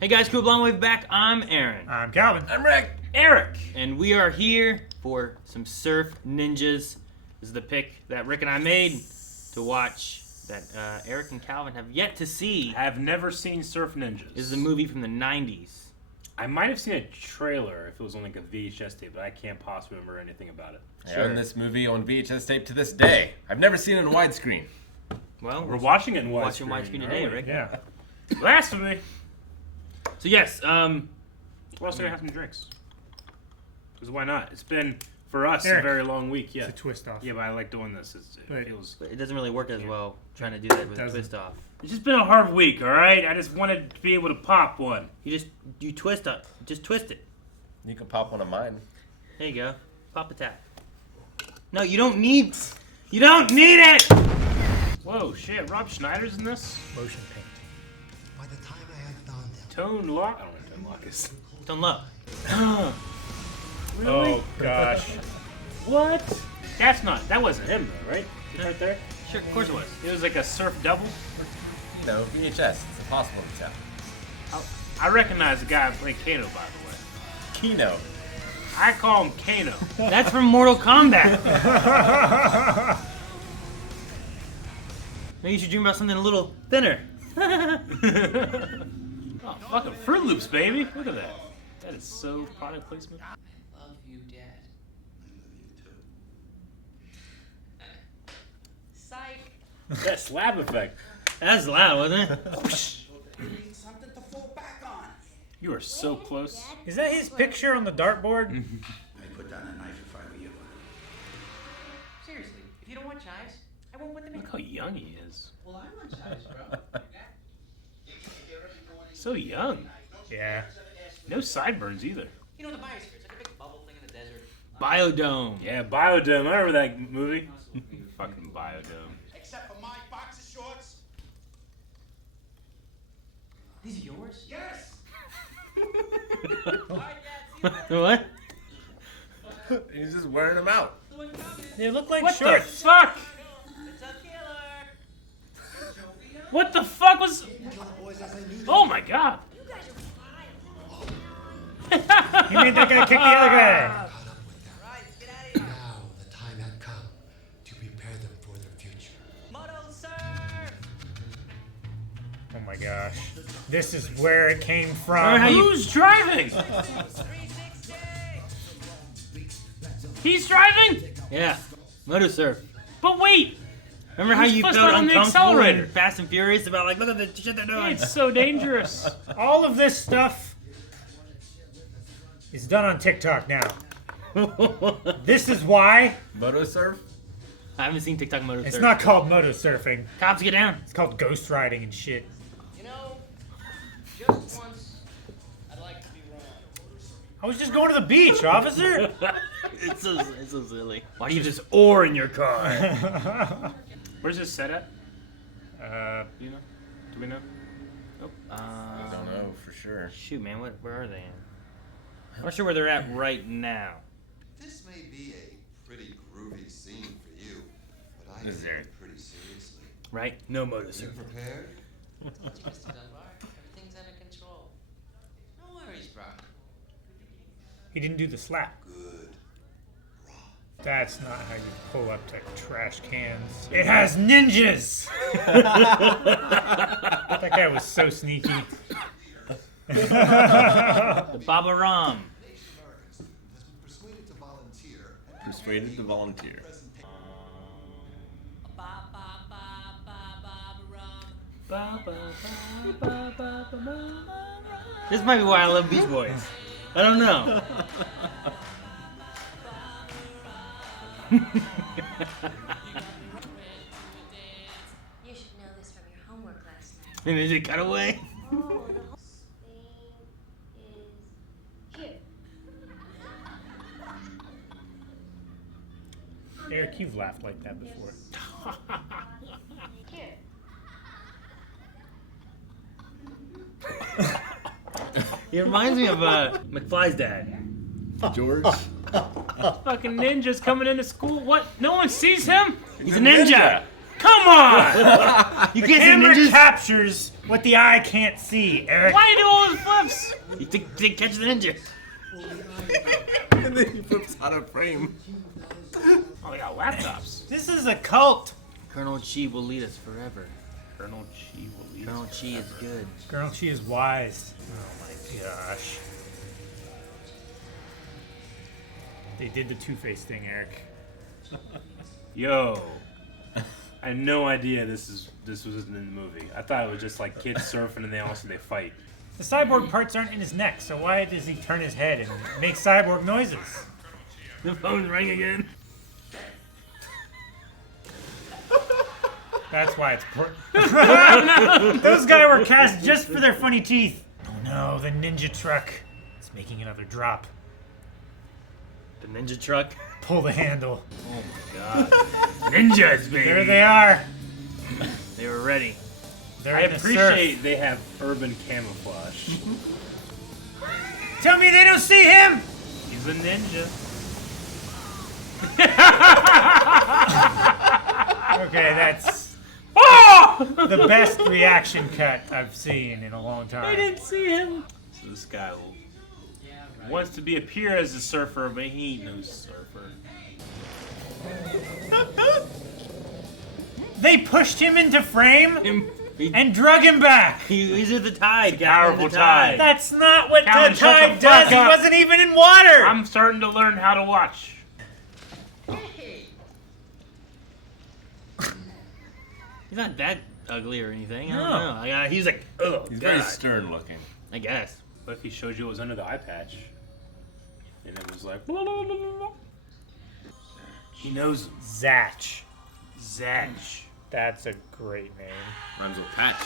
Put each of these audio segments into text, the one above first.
Hey guys, cool blonde wave back. I'm Aaron. I'm Calvin. I'm Rick. Eric. And we are here for some Surf Ninjas. This is the pick that Rick and I made to watch that Eric and Calvin have yet to see. I've never seen Surf Ninjas. This is a movie from the 90s. I might have seen a trailer if it was on like a VHS tape, but I can't possibly remember anything about it. I own this movie on VHS tape to this day. I've never seen it in widescreen. Well, We're watching it in widescreen. watching widescreen today, aren't we? Rick. Yeah. Blasphemy. So yes, We're also gonna have some drinks. Because why not? It's been for us Eric, a very long week. Yeah. It's a twist off. Yeah, but I like doing this. It Right. feels. it doesn't really work as well trying to do that with a doesn't. twist off. It's just been a hard week. All right. I just wanted to be able to pop one. You twist up. Just twist it. You can pop one of mine. There you go. Pop a tap. No, you don't need. You don't need it. Whoa, shit! Rob Schneider's in this. Motion paint. By the time I had found them, Tone lock. I don't know what tone lock is. Don't look. Really? Oh gosh. What? That wasn't him though, right? He's right there. Sure, of course it was. It was like a surf double. You know, VHS. It's impossible to tell. I recognize the guy who played Kano, by the way. Kino. I call him Kano. That's from Mortal Kombat. Maybe you should dream about something a little thinner. Oh, fucking Fruit Loops, baby. Look at that. That is so product placement. Love you, Dad. Psych. That slab effect. That's loud, wasn't it? need something to fall back on. You are so close. Is that his picture on the dartboard? I'd put down a knife if I were you. Seriously, if you don't want chives, I won't put them in. Look how young he is. Well, I want chives, bro. So young. Yeah. No sideburns either. You know the biosphere. It's like a big bubble thing in the desert. Biodome. Yeah, Biodome. I remember that movie. Fucking Biodome. Except for my boxer shorts. These are yours? Yes. What? He's just wearing them out. They look like What shorts. the fuck? It's a killer. What the fuck was? Oh my god. He made that guy kick the other guy. Right, let's get out of here. Now the time had come to prepare them for their future. Moto surf. Oh my gosh. This is where it came Remember from. how you- Who's driving? 360. He's driving? Yeah. Moto surf. But wait. Remember how You're you supposed felt to on the uncomfortable accelerator. and Fast and Furious about like, look at the shit they're doing. It's so dangerous. All of this stuff is done on TikTok now. This is why Moto surf? I haven't seen TikTok Moto it's surf. not called moto surfing. Cops, get down. It's called ghost riding and shit. You know, just once, I'd like to be wrong. I was just going to the beach, officer. It's so silly. Why do you have this ore in your car? Where's this set at? Do you know? Do we know? Nope. I don't know for sure. Shoot, man, where are they in? I'm not sure where they're at right now. This may be a pretty groovy scene for you, but I Is take there- it pretty seriously. Right? No moto You surf. prepared? Mr. Dunbar, everything's under control. No worries, bro. He didn't do the slap. Good. That's not how you pull up to trash cans. It has ninjas! That guy was so sneaky. The Baba Ram. Has been persuaded to volunteer. Persuaded to volunteer. Ba ba ba ba ba rum. This might be why I love Beach Boys. I don't know. You should know this from your homework last night. And is it cutaway? Oh, the whole thing is here. Eric, you've laughed like that before. Here. He reminds me of McFly's dad. George? Fucking ninjas coming into school. What? No one sees him? He's a ninja. Come on! You The can't see camera ninjas. captures what the eye can't see, Eric. Why do all this to catch the ninja. And then he flips out of frame. Oh, they got laptops. This is a cult. Colonel Chi will lead us forever. Colonel Chi will lead Colonel us Chi is forever. good. Colonel Chi is wise. Oh my gosh. They did the Two-Face thing, Eric. Yo, I had no idea this was in the movie. I thought it was just like kids surfing and they fight. The cyborg parts aren't in his neck, so why does he turn his head and make cyborg noises? The phone's ring again. That's why it's Those guys were cast just for their funny teeth. Oh no, the ninja truck. It's making another drop. The ninja truck. Pull the handle. Oh my god. Ninjas, baby. There they are. They were ready. They're I in the appreciate surf. they have urban camouflage. Tell me they don't see him! He's a ninja. Okay, that's Oh! the best reaction cut I've seen in a long I time. didn't see him. So this guy wants to appear as a surfer, but he ain't no surfer. They pushed him into frame He, and drug him back. he's at the tide, guys. Powerful tide. That's not what Calvin, the shut the tide does. fuck He up. wasn't even in water. I'm starting to learn how to watch. He's not that ugly or anything. I No. don't know. He's like, oh, He's God. very stern looking. I guess. What if he showed you it was under the eye patch? And it was like, blah, blah, blah, blah, blah. He knows him. Zatch. Zatch. That's a great name. Rhymes with patch.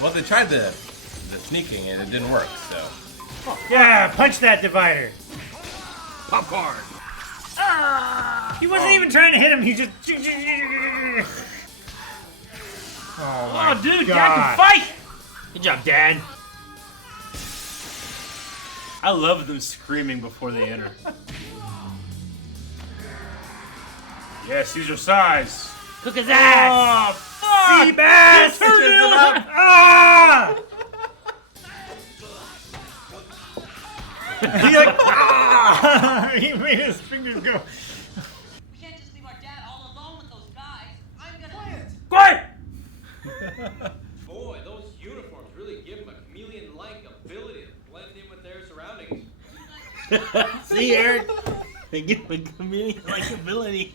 Well, they tried the sneaking and it didn't work, so. Yeah, punch that divider. Popcorn. He wasn't even trying to hit him. He just. Oh my Oh, dude, God. Dad can fight! Good job, Dad. I love them screaming before they enter. Yes, use your size. Cook his ass. Oh, fuck! Sea bass! Turn it up! Ah! He like ah! He made his fingers go. We can't just leave our dad all alone with those guys. I'm gonna. Quiet! Boy, those uniforms really give them a chameleon-like ability to blend in with their surroundings. See, Eric? They give a chameleon-like ability.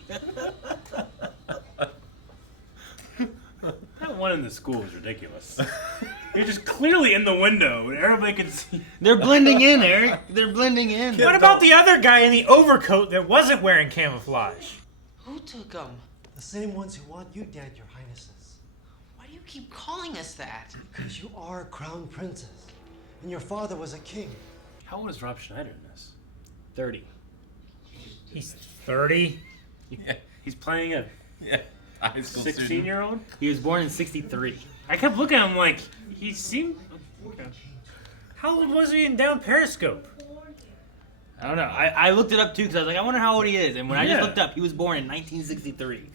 That one in the school is ridiculous. You're just clearly in the window and everybody can see. They're blending in, Eric. They're blending in. What about the other guy in the overcoat that wasn't wearing camouflage? Who took them? The same ones who want you dead, your highnesses. Why do you keep calling us that? Because you are a crown princess, and your father was a king. How old is Rob Schneider in this? 30. He's 30. Yeah. He's playing a Yeah. High school 16-year-old? He was born in 63. I kept looking at him like, he seemed... Okay. How old was he in Down Periscope? I don't know. I looked it up too because I was like, I wonder how old he is. And when I just Yeah. looked up, he was born in 1963.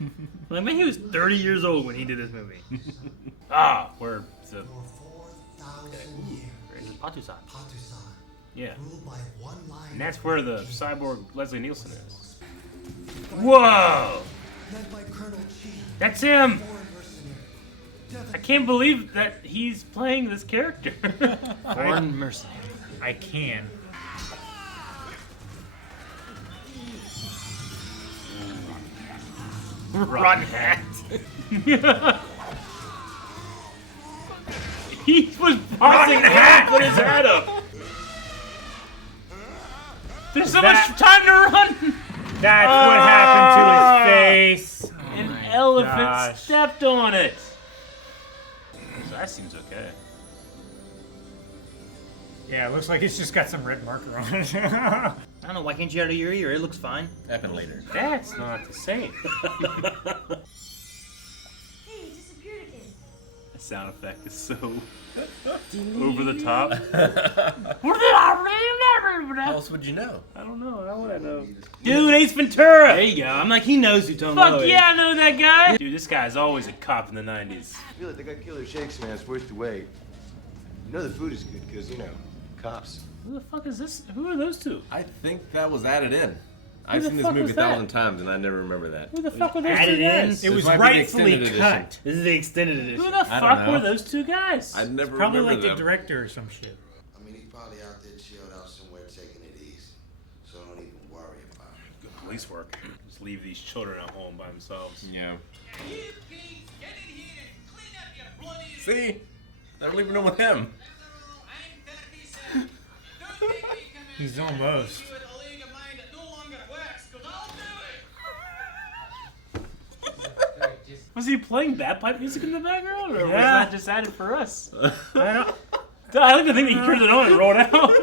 I'm like, man, he was 30 years old when he did this movie. We're... So, For 4,000 years, This is Patusan. Patusan, yeah. ruled by one line. And that's where the cyborg Leslie Nielsen is. Whoa! Led by Colonel Chi, That's him! foreign mercenary. I can't believe that he's playing this character. Foreign mercenary. I can. Rotten hat. He was pausing the hat, put his hat up. There's so That- much time to run. That's what happened to his face. An my elephant gosh. stepped on it. So that seems okay. Yeah, it looks like it's just got some red marker on it. I don't know. Why can't you out of your ear? It looks fine. Happened later. That's not the same. Hey, he disappeared again. The sound effect is so over the top. How else would you know? I don't know. How would I know? Dude, Ace Ventura! There you go. I'm like, he knows who Tony Fuck is. yeah, I know that guy! Dude, this guy's always a cop in the 90s. I feel like they got Killer Shakes, man. It's worth the wait. You know the food is good because, you know, cops. Who the fuck is this? Who are those two? I think that was added in. I've the seen this fuck movie was 1,000 that? times and I never remember that. Who the fuck were those added two in? guys? It was might be the rightfully extended cut. edition. This is the extended edition. Who the I don't fuck were know. those two guys? I never Probably remember like the them. director or some shit. I mean, he's probably out there chilled out somewhere taking it easy. So don't even worry about it. Good police work. Just leave these children at home by themselves. Yeah. You kids, get in here and clean up your bloody... See? They're leaving them with him. I'm 37. Don't make me come out He's here and almost. hit you with a league of mine that no longer works, 'cause I'll do it! Was he playing bagpipe music in the background, or was Yeah. that just added for us? I don't. I like to think that he turned it on and rolled out.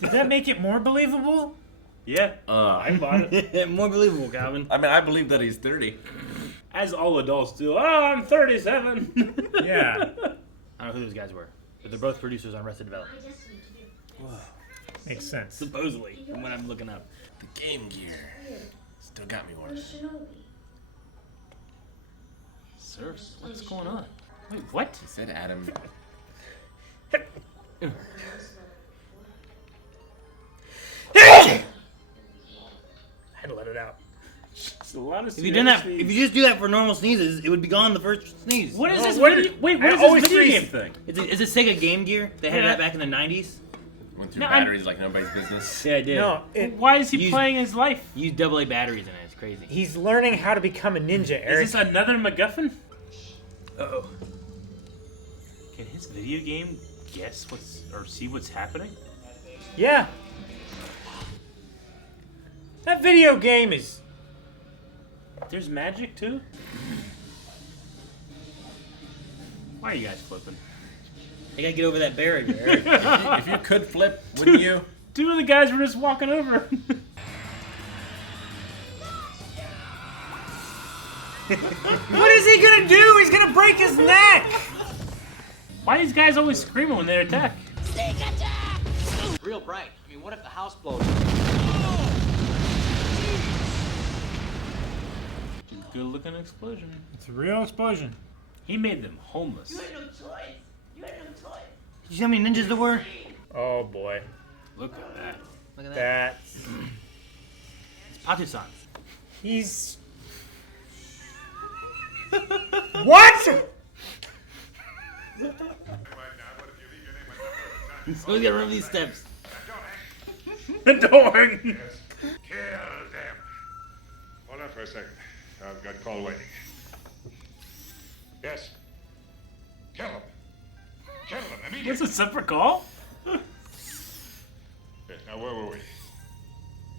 Did that make it more believable? Yeah, I bought it. More believable, Calvin. I mean, I believe that he's 30. As all adults do. Oh, I'm 37. Yeah. I don't know who those guys were, but they're both producers on Arrested Development. Makes sense. Supposedly, from what I'm looking up. The Game Gear. Still got me one. Sir, what's going on? Wait, what? He said Adam. I had to let it out. It's a lot of If you done that, if you just do that for normal sneezes, it would be gone the first sneeze. What is Well, this what video? is- Wait, I what is always this video freeze. game thing? It's a Sega Game Gear. They had Yeah. that back in the 90s. Went through No, I'm- batteries like nobody's business. Yeah, I did. No, Why is he Use- playing his life? Use AA batteries in it. It's crazy. he's learning how to become a ninja, Eric. Is this another MacGuffin? Uh-oh. Can his video game guess what's or see what's happening? Yeah. That video game is. There's magic too? Why are you guys flipping? You gotta get over that barrier, Eric. If you could flip, wouldn't you? Two of the guys were just walking over. What is he gonna do? He's gonna break his neck! Why are these guys always screaming when they attack? It's real bright. I mean, what if the house blows up? Good looking explosion. It's a real explosion. He made them homeless. no choice. You had no choice. Did you see how many ninjas there were? Oh boy. Look at that. Look at that. That's. It's Patu-san. He's. What? So we gotta remember these steps. Don't. Kill them. Hold on for a second. I've got call waiting. Yes. Kill them. Kill them immediately. What's a separate call? Yes, now where were we?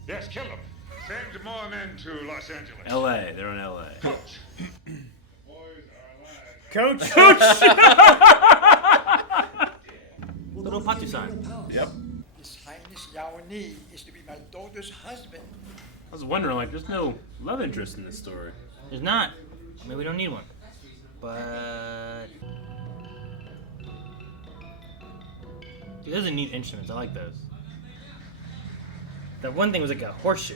Yes, kill them. Send more men to Los Angeles. LA. They're in LA. Coach. Coach. Little Patu-san. Yep. His Highness Yawani is to be my daughter's husband. I was wondering, like, there's no love interest in this story. There's not. I mean, we don't need one. But... Dude, those are neat instruments. I like those. That one thing was like a horseshoe.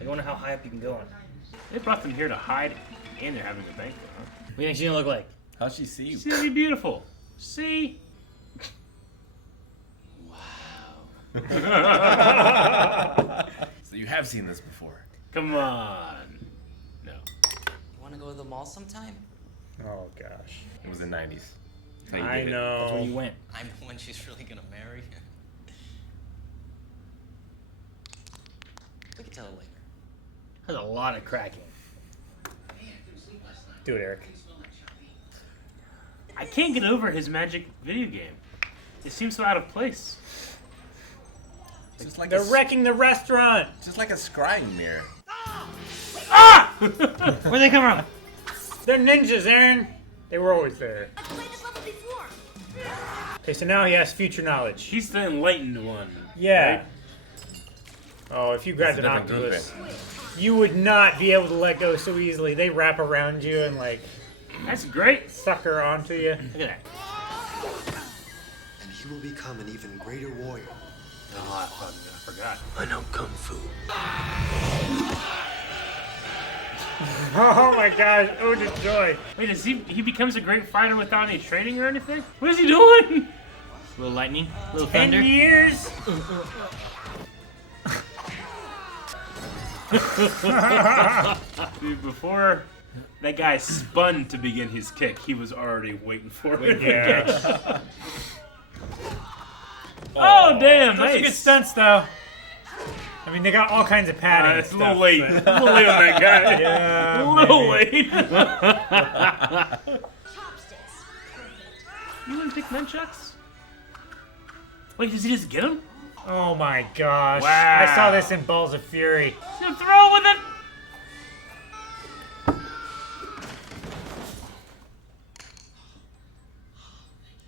I wonder how high up you can go on it. They brought them here to hide, and they're having a banquet, huh? What do you think she's gonna look like? How's she see you? She's gonna be beautiful. See? So you have seen this before. Come on. No. Want to go to the mall sometime? Oh gosh. It was the 90s. That's how you I did it. know. That's when you went. I know when she's really gonna marry. We can tell her later. That's a lot of cracking. Do it, Eric. I can't get over his magic video game. It seems so out of place. It's just like They're wrecking the restaurant. Just like a scrying mirror. Ah! Where'd they come from? They're ninjas, Aaron. They were always there. I've played this level before. Okay, so now he has future knowledge. He's the enlightened one. Yeah. Right? Oh, if you grabbed an That's a different octopus, you would not be able to let go so easily. They wrap around you and like That's great. sucker onto you. Look at that. And he will become an even greater warrior. Oh, I forgot. I know Kung Fu. Oh my gosh, oh the joy. Wait, is he becomes a great fighter without any training or anything? What is he doing? A little lightning, a little 10 thunder. years? Dude, before that guy spun to begin his kick, he was already waiting for it. Yeah. Oh, damn, Those are good nice. stunts though. I mean, they got all kinds of padding. It's a little late. A little late on that guy. Yeah, a little maybe. late. You wouldn't pick nunchucks? Wait, does he just get him? Oh my gosh. Wow. I saw this in Balls of Fury. He's gonna throw with it.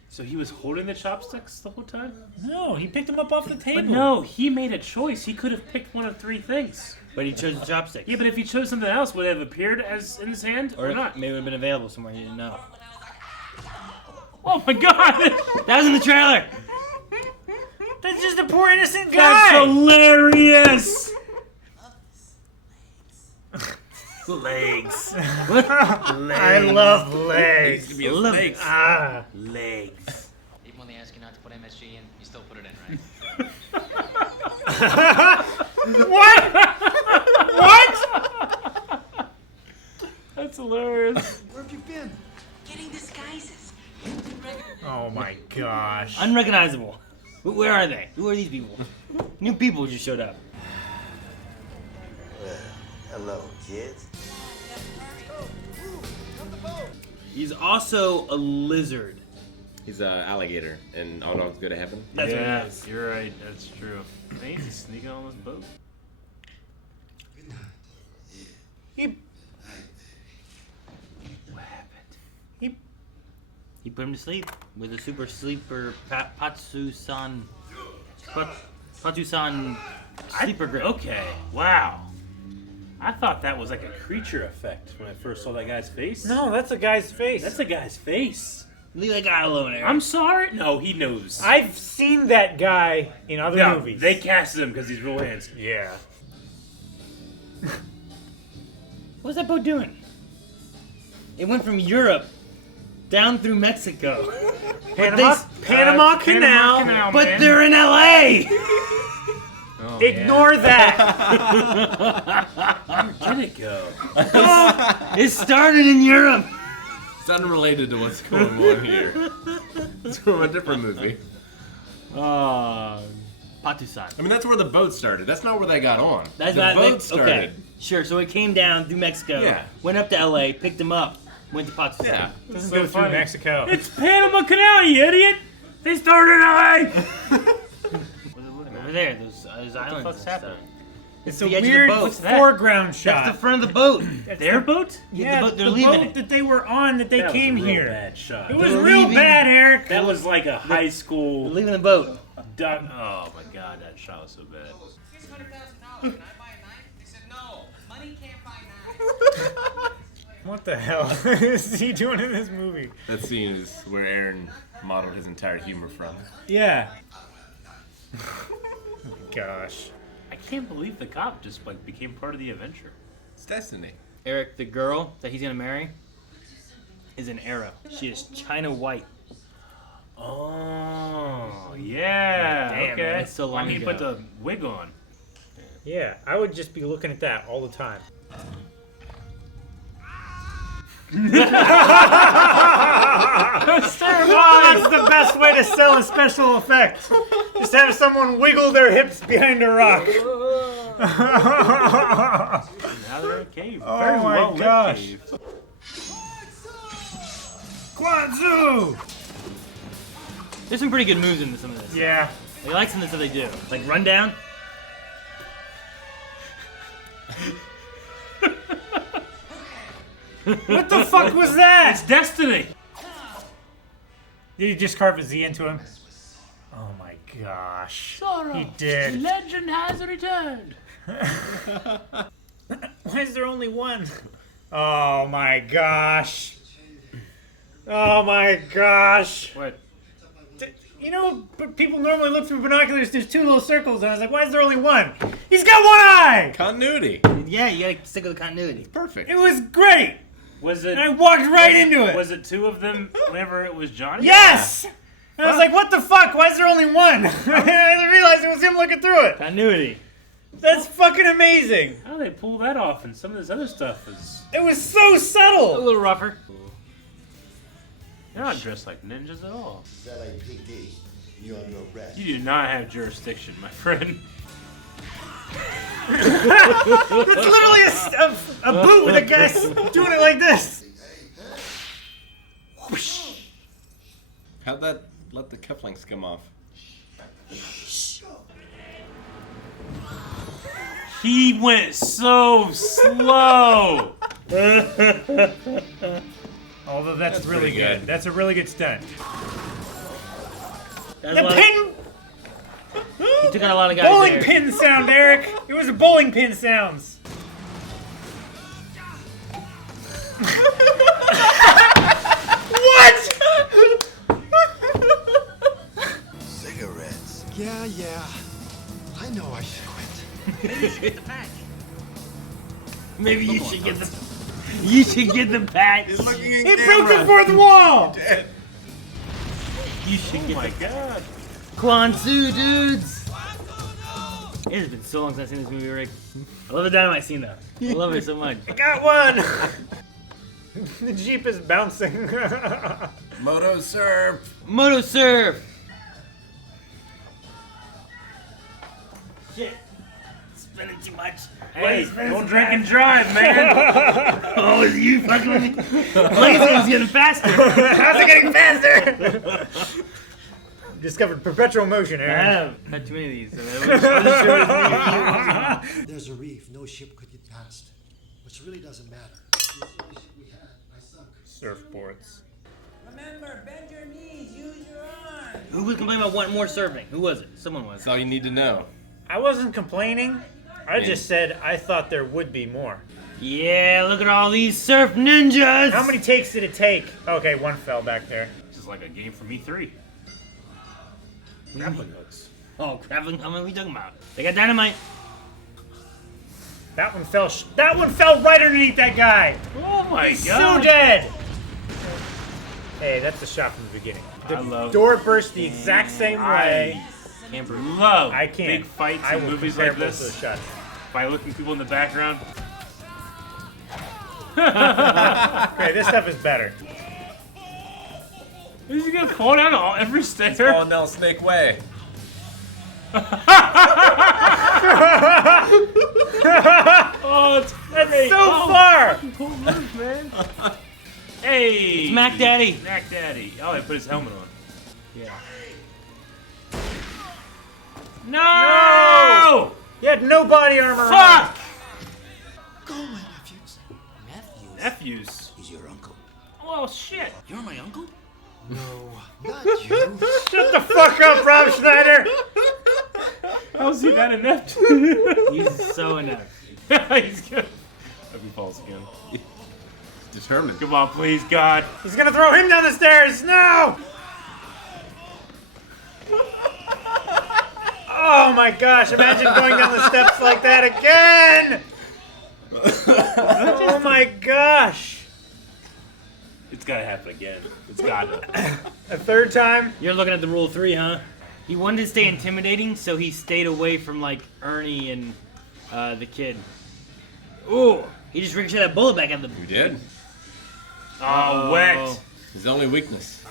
So he was holding the chopsticks the whole time? No, he picked them up off the table. But no, he made a choice. He could have picked one of 3 things. But he chose the chopsticks. Yeah, but if he chose something else, would it have appeared as in his hand or not? Maybe it would have been available somewhere he didn't know. Oh my god! That was in the trailer! That's just a poor innocent guy. That's hilarious! Legs. I love legs. Legs. Ah. Legs. Even when they ask you not to put MSG in, you still put it in, right? What? What? That's hilarious. Where have you been? Getting disguises. Oh my gosh. Unrecognizable. Where are they? Who are these people? New people just showed up. Hello, kids. He's also a lizard. He's an alligator, and all dogs go to heaven. That's what Yeah, it is. you're right. That's true. Man, he's just sneaking on this boat. Good night. What happened? He put him to sleep with a super sleeper Patsu-san sleeper grip. Okay, wow. I thought that was like a creature effect when I first saw that guy's face. No, that's a guy's face. That's a guy's face. Leave that guy alone, Eric. I'm sorry. No, he knows. I've seen that guy in other movies. They casted him because he's real handsome. Yeah. What's that boat doing? It went from Europe down through Mexico. Panama Canal. But man. they're in LA! Oh, Ignore that. Where did it go? It started in Europe. It's unrelated to what's going on here. It's from a different movie. Patusan. I mean, that's where the boat started. That's not where they got on. That's the not boat started. Okay, sure. So it came down through Mexico. Yeah. Went up to LA, picked him up, went to Patusan. Yeah. Doesn't So go through funny. Mexico. It's Panama Canal, you idiot! They started in LA! Over there, those islands. What the fuck's and happening? stuff. It's the a edge of the weird boat. What's that? foreground shot. That's the front of the boat. Their boat? Yeah, the boat, they're the leaving boat it. that they were on that they That came was a real here. bad shot. It was They're real leaving- bad, Eric. That was like a high They're school leaving the boat. duck. Oh my god, that shot was so bad. $600,000. Can I buy a knife? They said no. Money can't buy knives. What the hell is he doing in this movie? That scene is where Aaron modeled his entire humor from. Yeah. Gosh. I can't believe the cop just like became part of the adventure. It's destiny. Eric, the girl that he's gonna marry, is an arrow. She is China white. Oh, yeah. Damn, okay. man, it's so Why long didn't he ago. put the wig on? Yeah, I would just be looking at that all the time. That's terrible. That's the best way to sell a special effect. Just have someone wiggle their hips behind a rock. Now they're in a cave. Oh Very my well lit gosh. cave. Kwanzaa! There's some pretty good moves in some of this. Yeah. I like some of the stuff they do. Like run down. What the fuck was that? It's destiny. Did he just carve a Z into him? Oh my gosh. He did. Legend has returned. Why is there only one? Oh my gosh. Oh my gosh. What? you know, but people normally look through binoculars, there's 2 little circles, and I was like, why is there only 1? He's got 1 eye! Continuity. Yeah, you gotta stick with the continuity. Perfect. It was great! Was it? And I walked right into it! Was it 2 of them whenever it was Johnny? Yes! And I was like, what the fuck? Why is there only 1? And I realized it was him looking through it. Continuity. That's fucking amazing. How do they pull that off? And some of this other stuff is. It was so A subtle. little rougher. They're not dressed like ninjas at all. LAPD, you're under arrest. You do not have jurisdiction, my friend. That's literally a boot with a guy doing it like this. How'd that let the cufflinks come off? He went so slow. Although that's really pretty good. good. That's a really good stunt. That's The a lot of- pin! He took out a lot of guys Bowling there. pin sound, Eric! It was a bowling pin sounds. What? Cigarettes. Yeah. I know I should quit. Maybe you should get the patch. Maybe you should get the. You should get the patch. It broke the 4th wall! You should get My the God. Kwanzaa dudes. It has been so long since I've seen this movie, Rick. I love the dynamite scene though. I love it so much. I got 1! The Jeep is bouncing. Moto surf. Moto surf. Shit. Spinning too much. Hey, don't drink and drive, man. Oh, is you fucking with me? Legacy was getting faster. How's it getting faster? Discovered perpetual motion, I Aaron. have had too many of these. So I wasn't sure it was me. There's a reef. No ship could get past. Which really doesn't matter. We had. I sunk. Surfboards. Remember, bend your knees, use your arms. Who was complaining about wanting more surfing? Who was it? Someone was. That's all you need to know. I wasn't complaining. I just said I thought there would be more. Yeah, look at all these surf ninjas. How many takes did it take? Okay, 1 fell back there. This is like a game from E3. Grappling hooks. Oh, grappling. How many are we talking about? They got dynamite. That one fell. That one fell right underneath that guy. Oh my He's God. so dead. Hey, that's the shot from the beginning. The I love- door burst the exact same way. Can't prove. Love I can't. big fights I in will movies compare like both of this those shots. by looking people in the background. Okay, this stuff is better. Is he gonna fall down every stair? Falling down Snake Way. Oh, it's That's great. so Oh, far. cool move, man. Hey, It's Mac Daddy. Mac Daddy. Oh, he put his helmet on. Yeah. No! You had no body armor on. Fuck! Go, my nephews. Nephews. He's your uncle. Well, shit. You're my uncle? No, not you. Shut the fuck up, Rob Schneider. How's he that inept? He's so inept. He's good. Hope he falls again. Determined. Come on, please, God. He's gonna throw him down the stairs. No. Oh my gosh! Imagine going down the steps like that again. Oh my gosh! It's gotta happen again. It's gotta. A 3rd time? You're looking at the rule of 3, huh? He wanted to stay intimidating, so he stayed away from like Ernie and the kid. Ooh, he just ricocheted that bullet back at them. You did. Oh, wet. His only weakness.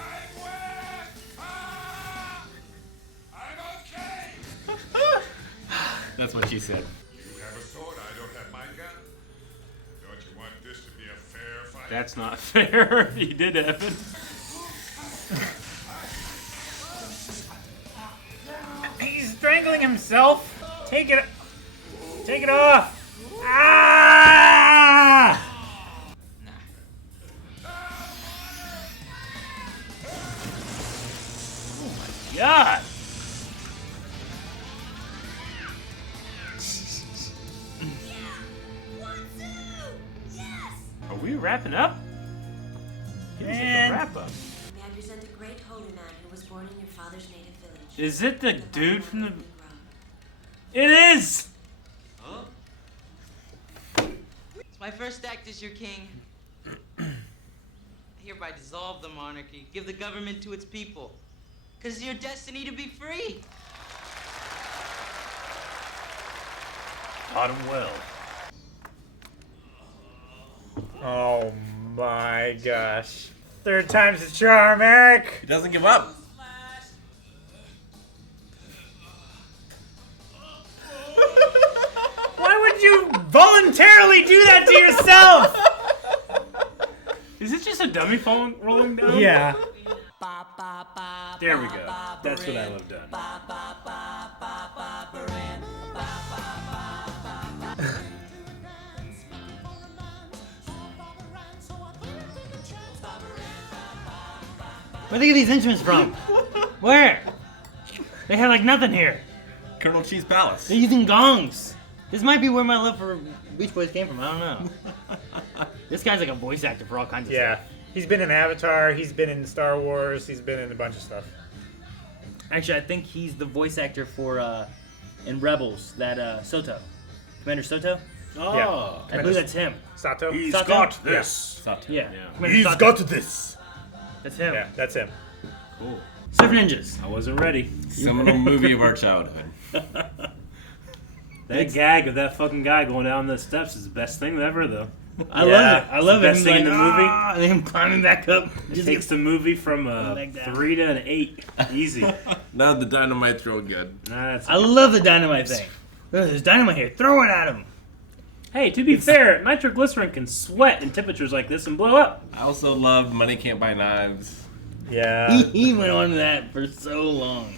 That's what she said. You have a sword, I don't have my gun. Don't you want this to be a fair fight? That's not fair. He did have it. He's strangling himself. Take it off. Ah! God. Are we wrapping up? Give us like a Man. wrap up. May I present a great holy man who was born born in your father's native village. Is it the dude from the... It is! Huh? It's my first act as your king. I hereby dissolve the monarchy, give the government to its people. Because it's your destiny to be free. Taught him well. Oh my gosh. Third time's the charm, Eric. He doesn't give up. Why would you voluntarily do that to yourself? Is it just a dummy phone rolling down? Yeah. There we go. That's what I love done. Where do they get these instruments from? Where? They have like nothing here. Colonel Cheese Palace. They're using gongs. This might be where my love for Beach Boys came from. I don't know. This guy's like a voice actor for all kinds of Yeah. stuff. He's been in Avatar, he's been in Star Wars, he's been in a bunch of stuff. Actually, I think he's the voice actor for in Rebels. That Soto, Commander Soto. Oh. Yeah. I believe that's him. Sato? He's Sato? got this. Sato. Yeah. Yeah. Commander He's Sato. got this. That's him. Yeah, that's him. Cool. Surf Ninjas. I wasn't ready. Seminal movie of our childhood. That gag of that fucking guy going down the steps is the best thing ever, though. I love it. I love it. Best thing in the movie. And him climbing back up. It takes the movie from Leg down. 3 to an 8. Easy. Now the dynamite's real good. Nah, that's I love the dynamite thing. Look, there's dynamite here. Throw it at him. Hey, to be fair, nitroglycerin can sweat in temperatures like this and blow up. I also loved Money Can't Buy Knives. Yeah. He went on to that for so long.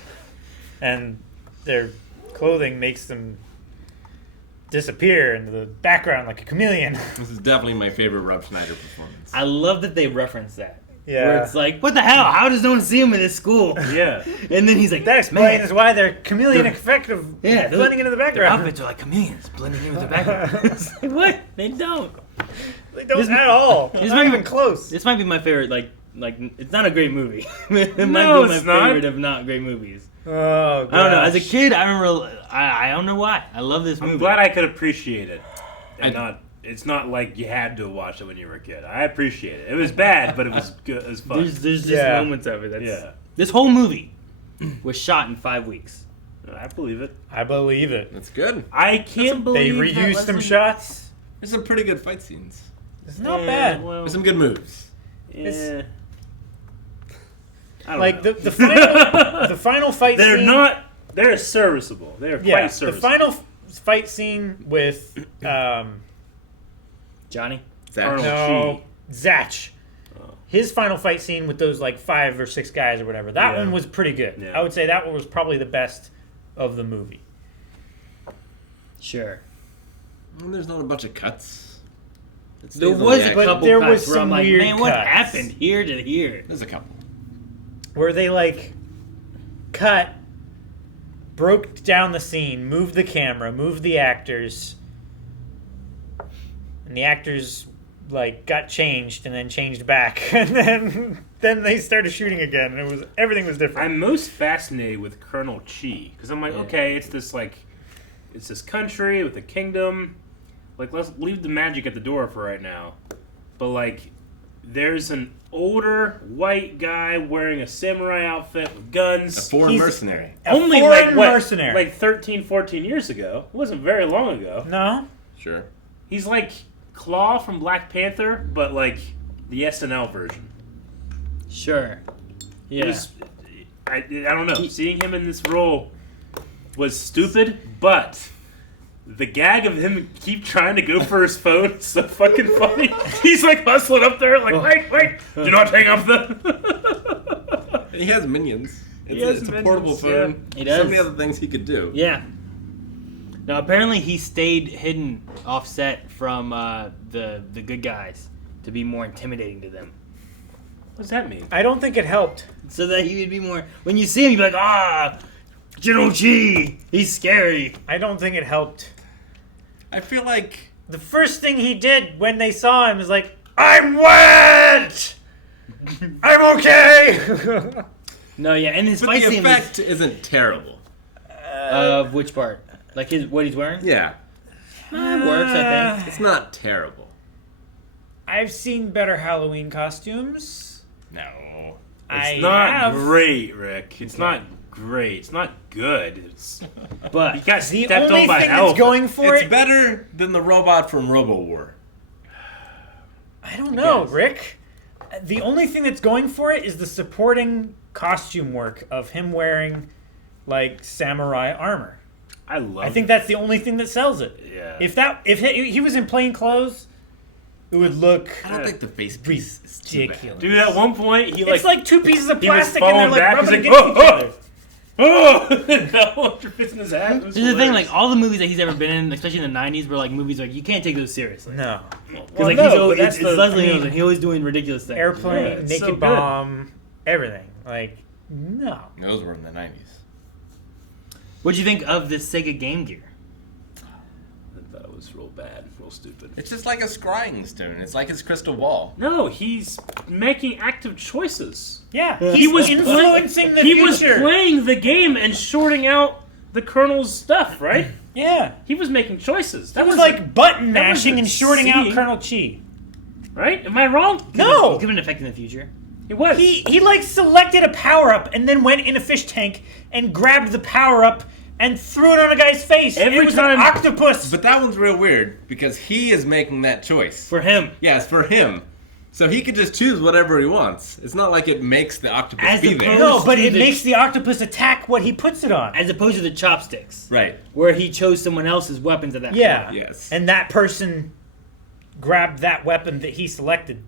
And their clothing makes them disappear into the background like a chameleon. This is definitely my favorite Rob Schneider performance. I love that they reference that. Yeah. Where it's like, what the hell? How does no one see him in this school? Yeah. And then he's like, That explains man, why they're chameleon effective yeah, blending into the Their background. outfits are like chameleons blending in with the background. It's like, what? They don't. They don't This- at all. this Not might be- even close. This might be my favorite. Like it's not a great movie. It might No, be my it's not. favorite of not great movies. Oh, gosh. I don't know. As a kid, I remember. I don't know why. I love this movie. I'm glad I could appreciate it. And I- it's not like you had to watch it when you were a kid. I appreciate it. It was bad, but it was good. It was fun. There's just Yeah. moments of it. That's, Yeah. This whole movie was shot in 5 weeks. I believe it. I believe it. That's good. I can't They believe that reused some wasn't- shots. There's some pretty good fight scenes. It's not Yeah, bad. Well, There's some good moves. yeah. I don't Like know. the final the final fight They're scene. not. They're serviceable. They're Yeah, quite the serviceable. final fight scene with Johnny. Colonel no Chi. Zatch. His final fight scene with those like 5 or 6 guys or whatever. That Yeah. one was pretty good. Yeah. I would say that one was probably the best of the movie. Sure. And there's not a bunch of cuts. It There stays on was the a action. couple there cuts was where I'm some like, weird man, what cuts. happened here to here? There's a couple. Where they like cut, broke down the scene, moved the camera, moved the actors, and the actors like got changed and then changed back, and then they started shooting again, and everything was different. I'm most fascinated with Colonel Chi because I'm like, okay, it's this country with a kingdom. Like, let's leave the magic at the door for right now. But like, there's an older white guy wearing a samurai outfit with guns. A foreign mercenary. Only foreign like what? mercenary. Like 13, 14 years ago. It wasn't very long ago. No, Sure. He's like Claw from Black Panther, but like the SNL version. Sure. It Yeah. was- I don't know. Seeing him in this role was stupid, but the gag of him keep trying to go for his phone is so fucking funny. He's like hustling up there, like, wait, do not hang up the. He has minions. He has It's a minions, portable phone. He does. So many other things he could do. Yeah. Now apparently he stayed hidden offset from the good guys to be more intimidating to them. What does that mean? I don't think it helped. So that he would be more when you see him you'd be like, General Chi, he's scary. I don't think it helped. I feel like The first thing he did when they saw him is like, I'm wet! I'm okay! No, yeah, and his But fight the scene effect isn't terrible. of which part? Like what he's wearing? Yeah. It works, I think. It's not terrible. I've seen better Halloween costumes. No. It's not great, Rick. It's not great. It's not good. It's but he got the stepped only on by thing an that's elephant. going for It's it. better than the robot from RoboWar. I don't know, Rick. The only thing that's going for it is the supporting costume work of him wearing like samurai armor. I think that's the only thing that sells it. Yeah. If he was in plain clothes, it would look. I don't think the face piece is too bad. ridiculous. Dude, at one point It's like two pieces of he was plastic and they're falling like back. rubbing He's like, against each other. oh, fits in his hat. Here's the thing, like all the movies that he's ever been in, especially in the '90s, were like movies like you can't take those seriously. No, because like it's Leslie Nielsen. He always doing ridiculous things. Airplane, Yeah, it's Naked so good. Bomb, everything. Like no. Those were in the 90s. What'd you think of the Sega Game Gear? I thought it was real bad, real stupid. It's just like a scrying stone. It's like his crystal ball. No, he's making active choices. Yeah, He was influencing the He future. was playing the game and sorting out the Colonel's stuff, right? Yeah, he was making choices. That was like button that mashing wasn't and shorting out seeing. Colonel Chi. Right? Am I wrong? No, He could have been affecting the future. It was. He like selected a power up and then went in a fish tank and grabbed the power up and threw it on a guy's face. Every it was time- an octopus. But that one's real weird because he is making that choice. For him. Yes, for him. So he could just choose whatever he wants. It's not like it makes the octopus be there. No, but it makes the octopus attack what he puts it on. As opposed to the chopsticks. Right. Where he chose someone else's weapons at that Yeah. point. Yes. And that person grabbed that weapon that he selected.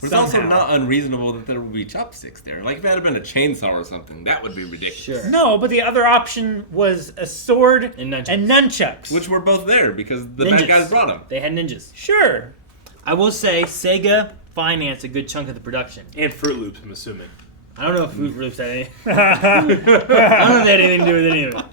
It's also somehow. not unreasonable that there would be chopsticks there. Like if it had been a chainsaw or something, that would be ridiculous. No, but the other option was a sword and nunchucks. Which were both there because the Ninjas. bad guys brought them. They had ninjas. Sure. I will say Sega financed a good chunk of the production. And Fruit Loops, I'm assuming. I don't know if Fruit Loops had any. I don't know if they had anything to do with any of it.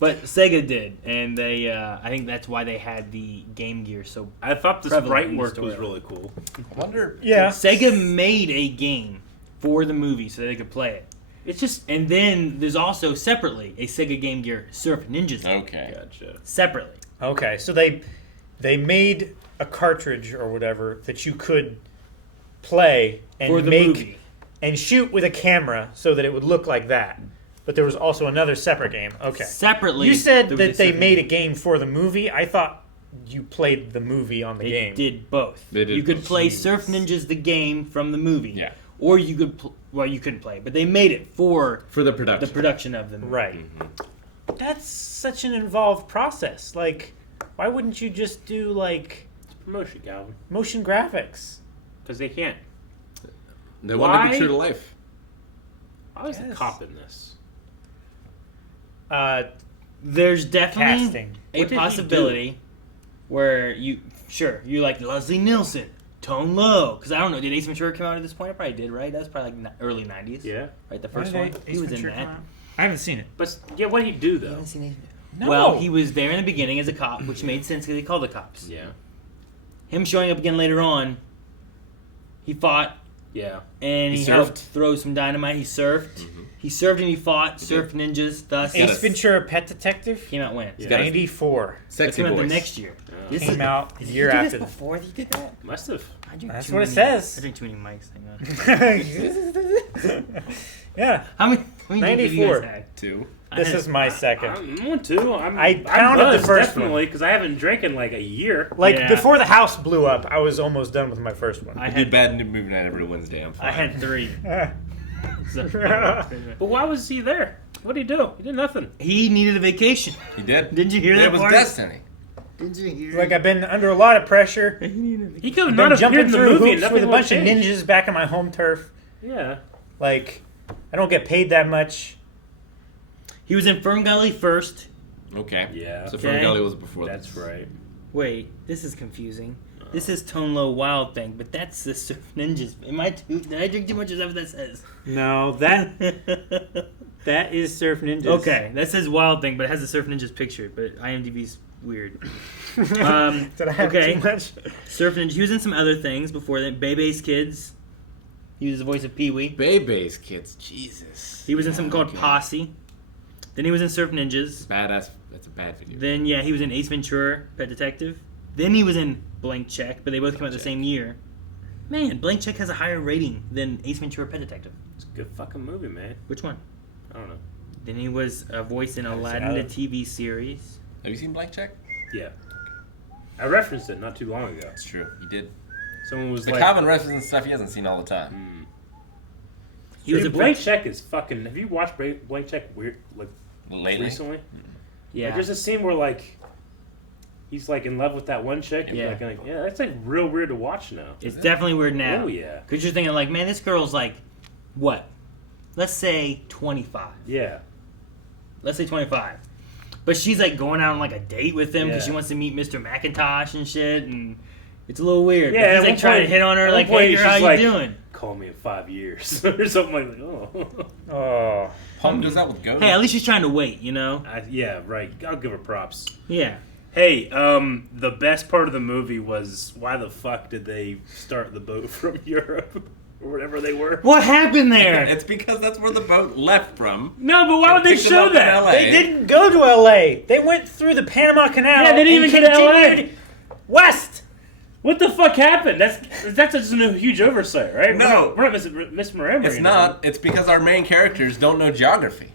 But Sega did, and they. I think that's why they had the Game Gear so. I thought the prevalent sprite in the work store. was really cool. I wonder. Yeah. Sega made a game for the movie so they could play it. It's just. And then there's also separately a Sega Game Gear Surf Ninjas game. Okay. Gotcha. Separately. Okay, so they made a cartridge or whatever that you could play and For the make movie. and shoot with a camera so that it would look like that. But there was also another separate game. Okay. Separately. You said there was that a they separate made a game. game for the movie. I thought you played the movie on the They game. did both. They did You could both. play Surf Ninjas the game from the movie. Yeah. Or you could well you couldn't play, but they made it for the production. The production of the movie. Right. That's such an involved process. Like, why wouldn't you just do like Promotion, Calvin. motion graphics? Because they can't. They want to Why? be true to life. I was the Yes. cop in this. There's definitely Casting. a What did he possibility where you like Leslie Nielsen, Tone Low, because I don't know, did Ace Ventura come out at this point? It probably did, right? That was probably like early '90s. Yeah. Right, the Why first did one. Ace He was in Ventura that. come out? I haven't seen it. But yeah, what did he do though? No. Well, he was there in the beginning as a cop, which made sense because they called the cops. Yeah. Him showing up again later on, he fought Yeah. and He he surfed. helped throw some dynamite. He surfed. He surfed and he fought. Surf ninjas. Thus, Ace Ventura: Pet Detective came out when? Yeah. 94. It Sexy came out the voice. next year. This Came is- out the Did year you do after. this before you did that? Must have. I drink That's too what it many- says. I drink too many mics. Hang on. Yeah. How many drinks have you 94. guys had? 2. This is my second. I'm one too. I counted the buzzed, first definitely because I haven't drank in like a year. Like Yeah. before the house blew up, I was almost done with my first one. I I do had bad movie night every Wednesday. I'm fine. I had 3. So- But why was he there? What did he do? He did nothing. he needed a vacation. He did. Didn't you hear that It was part? destiny. Didn't you hear? Like I've been under a lot of pressure. He could have Been not appeared jumping in the through movie and hoops nothing with a would bunch of change. ninjas back on my home turf. Yeah. Like, I don't get paid that much. He was in Fern Gully first. Okay. Yeah. So Okay. Fern Gully was before That's this. right. Wait, this is confusing. This is Tone Low Wild Thing, but that's the Surf Ninjas. Did I drink too much? Is that what that says? No, that is Surf Ninjas. Okay, that says Wild Thing, but it has the Surf Ninjas picture. But IMDb's weird. Did I have okay. too much? Surf Ninja. He was in some other things before that. Bebe's Kids. He was the voice of Pee-wee. Bebe's kids, Jesus. He was in something called Posse. Then he was in Surf Ninjas. Badass. That's a bad video. Then, he was in Ace Ventura, Pet Detective. Then he was in Blank Check, but they both came out the same year. Man, Blank Check has a higher rating than Ace Ventura, Pet Detective. It's a good fucking movie, man. Which one? I don't know. Then he was a voice in Aladdin, the TV series. Have you seen Blank Check? Yeah. I referenced it not too long ago. That's true. You did. Someone was the like... Calvin references stuff he hasn't seen all the time. He was a Blank Check is fucking... Have you watched Blank Check lately? Recently? Yeah. Like, there's a scene where, like, he's, like, in love with that one chick. And Yeah. like, that's, like, real weird to watch now. It's definitely weird now. Oh, yeah. Because you're thinking, like, man, this girl's, like, what? Let's say 25. Yeah. Let's say 25. But she's, like, going out on, like, a date with him because Yeah. she wants to meet Mr. McIntosh and shit, and it's a little weird. Yeah, he's, like, trying to hit on her, like, hey, girl, how you doing? Call me in 5 years. Or something like that. Oh. Palm does that with Ghost. Hey, at least she's trying to wait, you know? Yeah, right. I'll give her props. Yeah. Hey, the best part of the movie was why the fuck did they start the boat from Europe or whatever they were? What happened there? It's because that's where the boat left from. No, but why would they show that? They didn't go to LA. They went through the Panama Canal. Yeah, they didn't even get to LA. continued west. What the fuck happened? That's just a huge oversight, right? No. We're not misremembering. It's not. It's because our main characters don't know geography.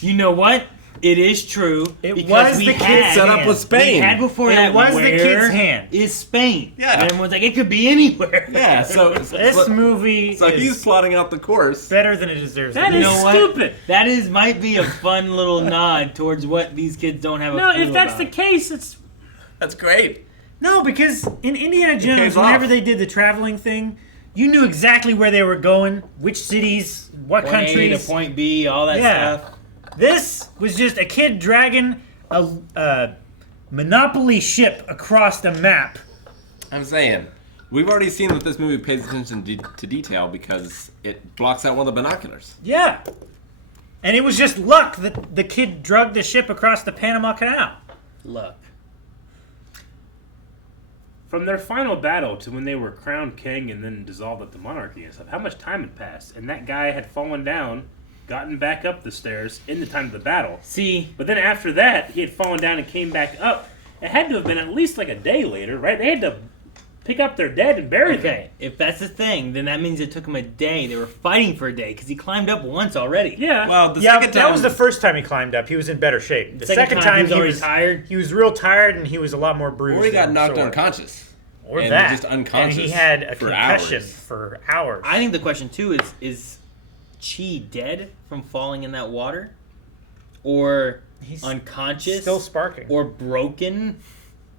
You know what? It is true. It because was we the had, kid's set up with Spain. We had before It that. was the where kid's hand. Is Spain? Yeah. And everyone's like, it could be anywhere. Yeah. So This movie So is he's plotting out the course. better than it deserves. That to is be. You know what? stupid. That might be a fun little nod towards what these kids don't have a No, clue if that's the about. case, it's... That's great. No, because in Indiana Jones, pays whenever off. they did the traveling thing, you knew exactly where they were going, which cities, what Point A countries. to point B, all that Yeah. stuff. This was just a kid dragging a Monopoly ship across the map. I'm saying, we've already seen that this movie pays attention to detail because it blocks out one of the binoculars. Yeah. And it was just luck that the kid dragged the ship across the Panama Canal. Luck. From their final battle to when they were crowned king and then dissolved at the monarchy and stuff, how much time had passed? And that guy had fallen down, gotten back up the stairs in the time of the battle. See, But then after that, he had fallen down and came back up. It had to have been at least like a day later, right? They had to pick up their dead and bury them. okay, if that's the thing, then that means it took him a day. They were fighting for a day because he climbed up once already. Yeah. Well, the Yeah, second that time was the first time he climbed up. He was in better shape. The second time he was already tired. He was real tired and he was a lot more bruised. or he got and knocked sore. unconscious. Or and that. just unconscious And he had a for concussion hours. for hours. I think the question too is Chi dead from falling in that water, or He's unconscious, still sparking. or broken,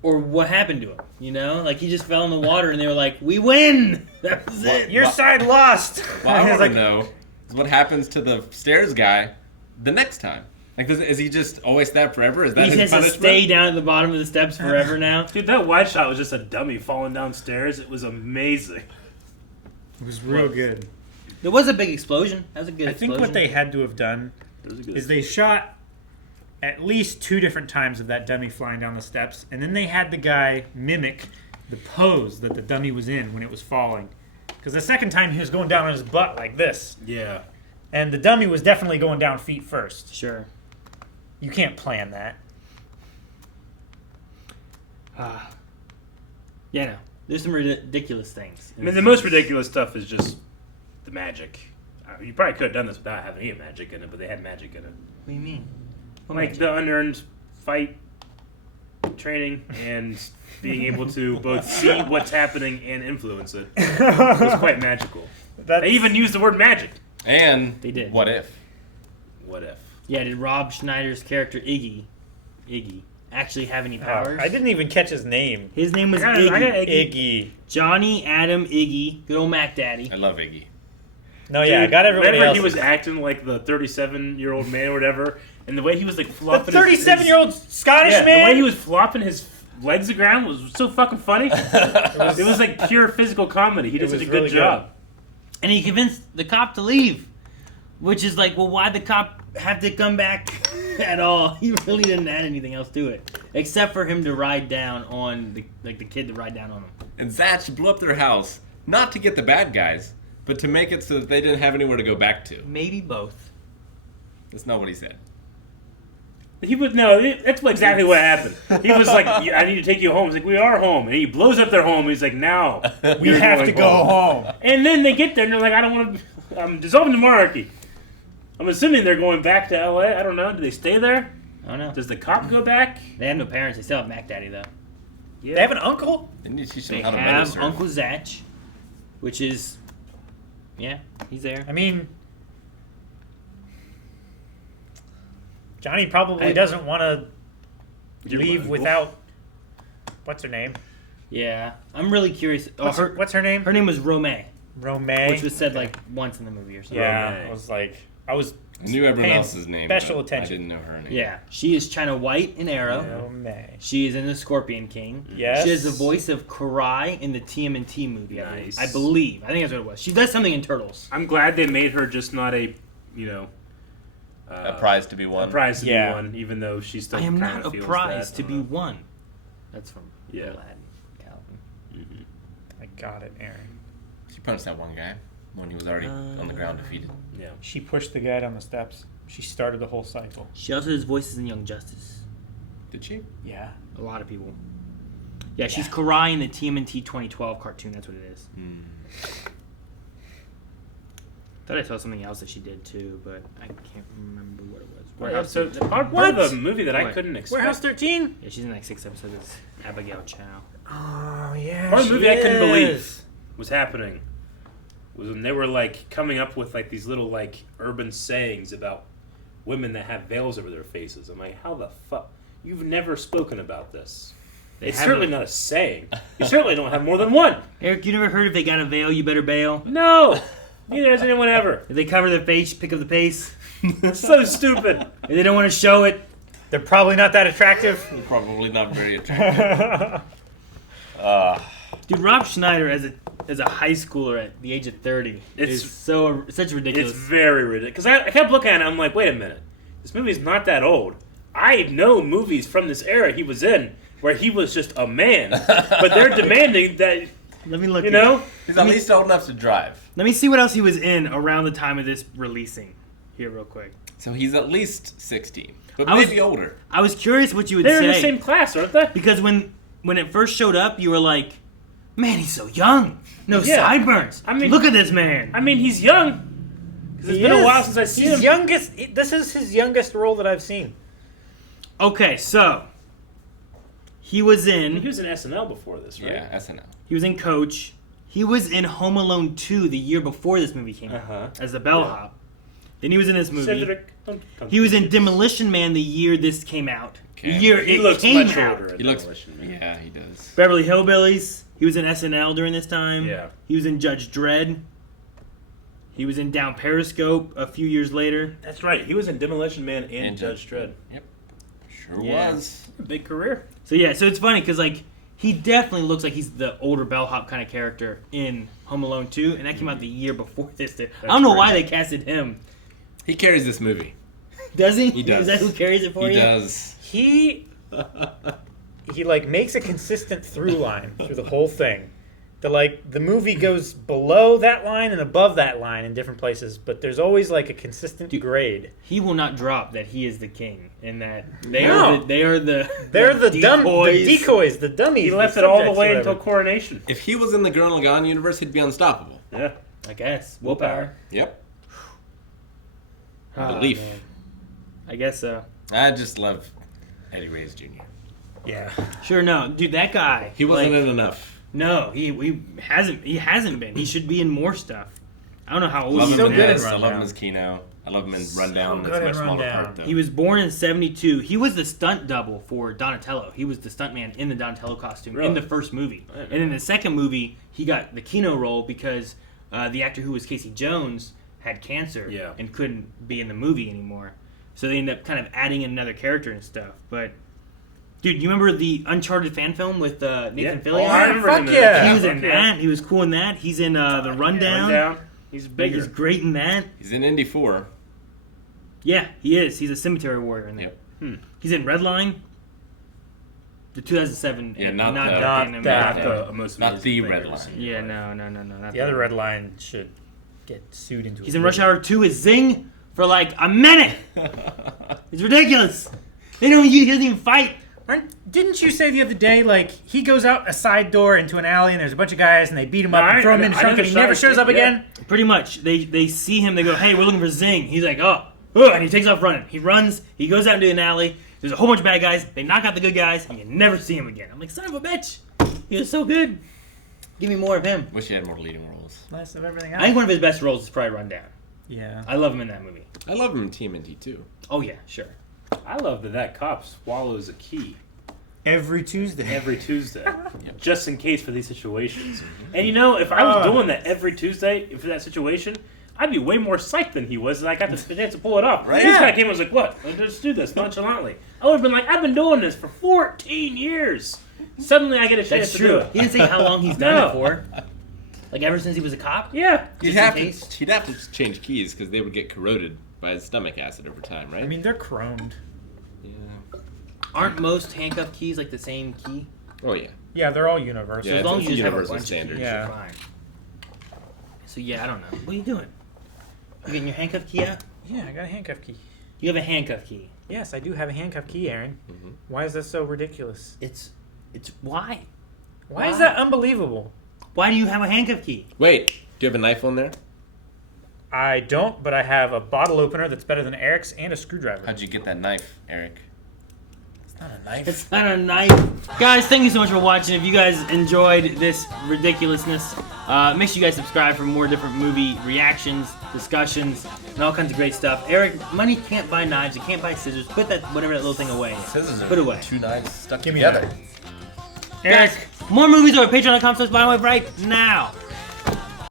or what happened to him? You know, like he just fell in the water and they were like, "We win." That was it. Your side lost. What I He's want like, to know is what happens to the stairs guy the next time. Like, is he just always that forever? Is that He his has to punishment? stay down at the bottom of the steps forever now. Dude, that wide shot was just a dummy falling downstairs. It was amazing. It was real good. There was a big explosion. That was a good I think explosion. what they had to have done is they shot at least 2 different times of that dummy flying down the steps, and then they had the guy mimic the pose that the dummy was in when it was falling. Because the second time he was going down on his butt like this, Yeah. and the dummy was definitely going down feet first. Sure. You can't plan that. Yeah, no. There's some ridiculous things. I mean, the most ridiculous stuff is just the magic. You probably could have done this without having any magic in it, but they had magic in it. What do you mean? What Like magic? the unearned fight training and being able to both see what's happening and influence it was quite magical. They even used the word magic. And They did. what if? What if? Yeah, did Rob Schneider's character Iggy actually have any powers? I didn't even catch his name. His name was I Iggy. got Iggy. Iggy. Johnny Adam Iggy, good old Mac Daddy. I love Iggy. No, yeah, I Dude, got everybody whenever else. he was acting like the 37-year-old man or whatever, and the way he was like The flopping 37-year-old Scottish the man? way he was flopping his legs around was so fucking funny. It was like pure physical comedy. He did such a good job. And he convinced the cop to leave, which is like, well, why'd the cop have to come back at all? He really didn't add anything else to it, except for him to ride down on the kid to ride down on him. And Zatch blew up their house, not to get the bad guys, But to make it so that they didn't have anywhere to go back to. Maybe both. That's not what he said. He was that's exactly what happened. He was like, "I need to take you home." He's like, "We are home," and he blows up their home. He's like, "Now we have to go home." And then they get there and they're like, "I don't want to. I'm dissolving the monarchy." I'm assuming they're going back to L.A. I don't know. Do they stay there? I don't know. Does the cop go back? They have no parents. They still have Mac Daddy though. Yeah. They have an uncle. They have Uncle Zach, which is, yeah, he's there. I mean, Johnny probably doesn't want to leave without. What's her name? Yeah, I'm really curious. What's her name? Her name was Romay. Romay, which was said like once in the movie or something. Yeah, Romay. I was knew everyone else's name. Special attention. I didn't know her name. Yeah, she is China White in Arrow. Romay. She is in the Scorpion King. Yes. She is the voice of Karai in the TMNT movie. Nice. I believe. I think that's what it was. She does something in Turtles. I'm glad they made her just not a prize to be won. A prize to be won, even though she's still. I am kind not of a feels prize that, to be won. That's from Yeah. Aladdin, Calvin. I got it, Aaron. She punched that one guy when he was already on the ground defeated. Yeah. She pushed the guy down the steps. She started the whole cycle. She also does voices in Young Justice. Did she? Yeah. A lot of people. Yeah, she's Karai in the TMNT 2012 cartoon. That's what it is. Thought I saw something else that she did too, but I can't remember what it was. Warehouse so part of the movie that I couldn't expect. Warehouse 13? Yeah, she's in like 6 episodes. It's Abigail Chow. Oh, yeah. Part of the movie I couldn't believe was happening was when they were like coming up with like these little like urban sayings about women that have veils over their faces. I'm like, how the fuck? You've never spoken about this. It's certainly not a saying. You certainly don't have more than one. Eric, you never heard if they got a veil, you better bail? No. Neither has anyone ever. If they cover their face, pick up the pace. It's so stupid. If they don't want to show it, they're probably not that attractive. Probably not very attractive. Dude, Rob Schneider as a high schooler at the age of 30 is such ridiculous. It's very ridiculous. Because I kept looking at it, I'm like, wait a minute. This movie's not that old. I know movies from this era he was in where he was just a man. But they're demanding that... Let me look. You know? He's at least old enough to drive. Let me see what else he was in around the time of this releasing. Here, real quick. So he's at least 16. But maybe older. I was curious what you would say. They're in the same class, aren't they? Because when it first showed up, you were like, man, he's so young. No sideburns. I mean, look at this man. I mean, he's young. Because it's been a while since I've seen him. This is his youngest role that I've seen. Okay, so he was in... He was in SNL before this, right? Yeah, SNL. He was in Coach. He was in Home Alone 2 the year before this movie came out as the bellhop. Then he was in this movie. Cedric, he was in Demolition Man the year this came out. Okay. The year He it looks came much out. older in He looks... Demolition Man. Yeah, he does. Beverly Hillbillies. He was in SNL during this time. Yeah. He was in Judge Dredd. He was in Down Periscope a few years later. That's right. He was in Demolition Man and Judge Dredd. Yep. Sure was. A big career. So yeah, so it's funny because like he definitely looks like he's the older bellhop kind of character in Home Alone 2, and that came out the year before this. I don't know why they casted him. He carries this movie. Does he? He does. Is that who carries it for you? He does. He like makes a consistent through line through the whole thing. The movie goes below that line and above that line in different places, but there's always like a consistent grade. He will not drop that he is the king, and that they're the decoys, the dummies. He left it all the way until Coronation. If he was in the Gurren Lagann universe, he'd be unstoppable. Yeah, I guess willpower. Yep. Oh, Belief. man. I guess so. I just love Eddie Reyes Jr. Yeah. Sure, no, dude, that guy. He wasn't in enough. No, he hasn't. He hasn't been. He should be in more stuff. I don't know how old Love he is. him in So Ness. I love him as Keno. I love him in Rundown. good That's my in smaller Rundown. part, though. He was born in '72. He was the stunt double for Donatello. He was the stuntman in the Donatello costume in the first movie. And in the second movie, he got the Keno role because the actor who was Casey Jones had cancer and couldn't be in the movie anymore. So they ended up kind of adding in another character and stuff. But dude, you remember the Uncharted fan film with Nathan Fillion? Oh, I remember him. He was in that. He was cool in that. He's in the Rundown. He's bigger. He's great in that. He's in Indy 4. Yeah, he is. He's a cemetery warrior in that. Yep. He's in Redline. The 2007. Yeah, not the the Red Line. Yeah, no. The other red line should get sued into. He's in Rush Hour 2 as Zing for like a minute. It's ridiculous. He doesn't even fight. Didn't you say the other day, like, he goes out a side door into an alley and there's a bunch of guys and they beat him up and throw him in the trunk and he never shows up again? Pretty much. They see him, they go, hey, we're looking for Zing. He's like, oh, and he takes off running. He runs, he goes out into an alley, there's a whole bunch of bad guys, they knock out the good guys, and you never see him again. I'm like, son of a bitch. He was so good. Give me more of him. Wish he had more leading roles. Less of everything I think one of his best roles is probably Rundown. Yeah. I love him in that movie. I love him in TMNT too. Oh, yeah, sure. I love that cop swallows a key. Every Tuesday. Every Tuesday. Just in case for these situations. And you know, if I was doing that every Tuesday for that situation, I'd be way more psyched than he was, and I got the chance to pull it off. Right? This guy came and was like, what? Let's just do this nonchalantly. I would have been like, I've been doing this for 14 years. Suddenly I get a chance to do it. He didn't say how long he's done it for. Like ever since he was a cop? Yeah. He'd have to change keys because they would get corroded by his stomach acid over time, right? I mean, they're chromed. Yeah. Aren't most handcuff keys like the same key? Oh, yeah. Yeah, they're all universal. So as long as you just have a universal bunch standard. of keys, you're fine. So yeah, I don't know. What are you doing? You getting your handcuff key out? Yeah, I got a handcuff key. You have a handcuff key. Yes, I do have a handcuff key, Aaron. Mm-hmm. Why is that so ridiculous? It's why? Why is that unbelievable? Why do you have a handcuff key? Wait, do you have a knife on there? I don't, but I have a bottle opener that's better than Eric's and a screwdriver. How'd you get that knife, Eric? It's not a knife. It's not a knife. Guys, thank you so much for watching. If you guys enjoyed this ridiculousness, make sure you guys subscribe for more different movie reactions, discussions, and all kinds of great stuff. Eric, money can't buy knives. It can't buy scissors. Put that whatever that little thing away. Scissors are Put it away. two knives stuck Give me together. Eric. Guys, more movies over at patreon.com/BuyMyWave right now.